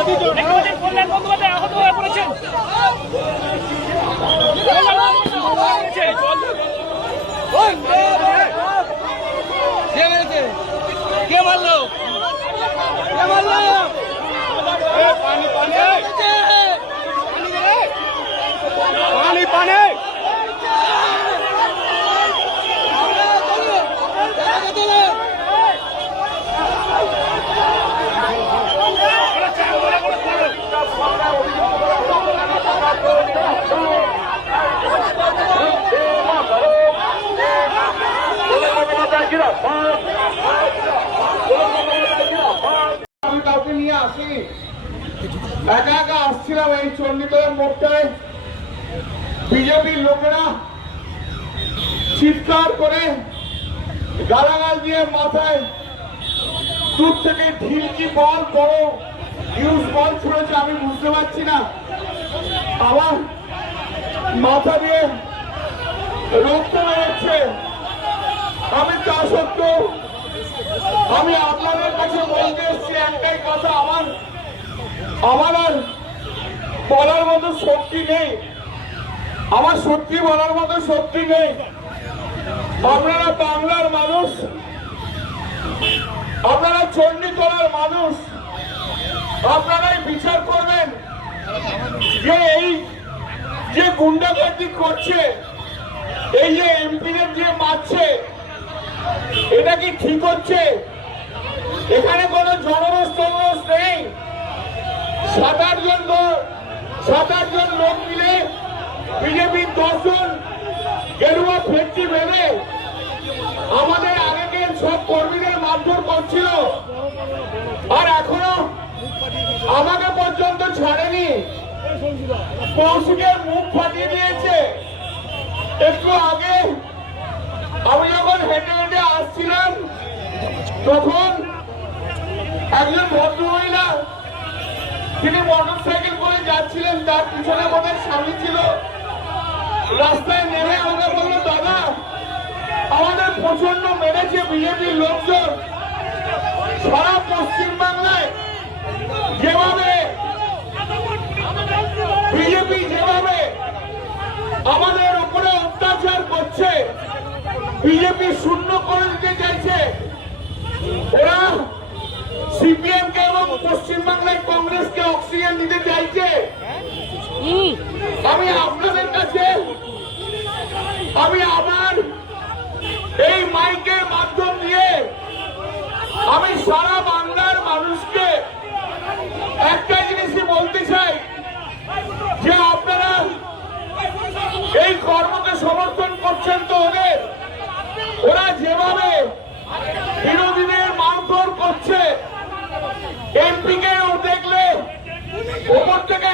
কল্যাণ বন্দ্যোপাধ্যায় আহত হয়ে পড়েছেন। কে মারলো? পানি পানি পানি পানি আমি কাউকে নিয়ে আসিনি, একা একা আসছিলাম এই চণ্ডীতলার মোড়টায়। বিজেপির লোকেরা চিৎকার করে গালাগাল দিয়ে মাথায় দূর থেকে ঢিলকি বল বড় ইউজ বল ছুড়েছে। আমি বুঝতে পারছি না, আমার মাথা দিয়ে রক্ত বেরোচ্ছে। আমি তা সত্ত্বেও আমি আপনাদের কাছে বলতে এসেছি একটাই কথা, আমার আর বলার মতো শক্তি নেই, আমার সত্যি বলার মতো শক্তি নেই। আপনারা বাংলার মানুষ, আপনারা চণ্ডীতলার মানুষ, আপনারাই বিচার করবেন যে এই যে গুন্ডাগর্দি করছে, এই যে এমপিদের যে মারছে, এটা কি ঠিক হচ্ছে? এখানে কোনো জনরোষ টনরোষ নেই। 7-8 জন লোক মিলে বিজেপির 10 জন গেরুয়া ফেটটি বেঁধে আমাদের আগের সব কর্মীদের মারধর করছিল, আর এখনো আমাকে পর্যন্ত ছাড়েনি। কৌশিকের মুখ ফাটিয়ে দিয়েছে। একটু আগে আমি যখন হেঁটে হেঁটে আসছিলাম, তখন একজন ভদ্রমহিলা, তিনি মোটরসাইকেল করে যাচ্ছিলেন, তার পিছনে আমাদের স্বামী ছিল। রাস্তায় নেমে আমাকে বললো, দাদা আমাদের প্রচন্ড মেরেছে বিজেপির লোকজন। সারা পশ্চিমবাংলায় যেভাবে বিজেপি যেভাবে আমাদের উপরে অত্যাচার করছে, বিজেপি শূন্য করে দিতে চাইছে, ওরা সিপিএম কে এবং পশ্চিমবাংলায় কংগ্রেসকে অক্সিজেন দিতে চাইছে। আমি আপনাদের কাছে আমি আবার এই মাইকের মাধ্যম দিয়ে আমি সারা বাংলার মানুষকে একটা জিনিসই বলতে চাই, যে আপনারা এই কর্মকে সমর্থন করছেন তো ওরা যেভাবে বিরোধীদের মারধর করছে, এমপি কেও দেখলে ওপর থেকে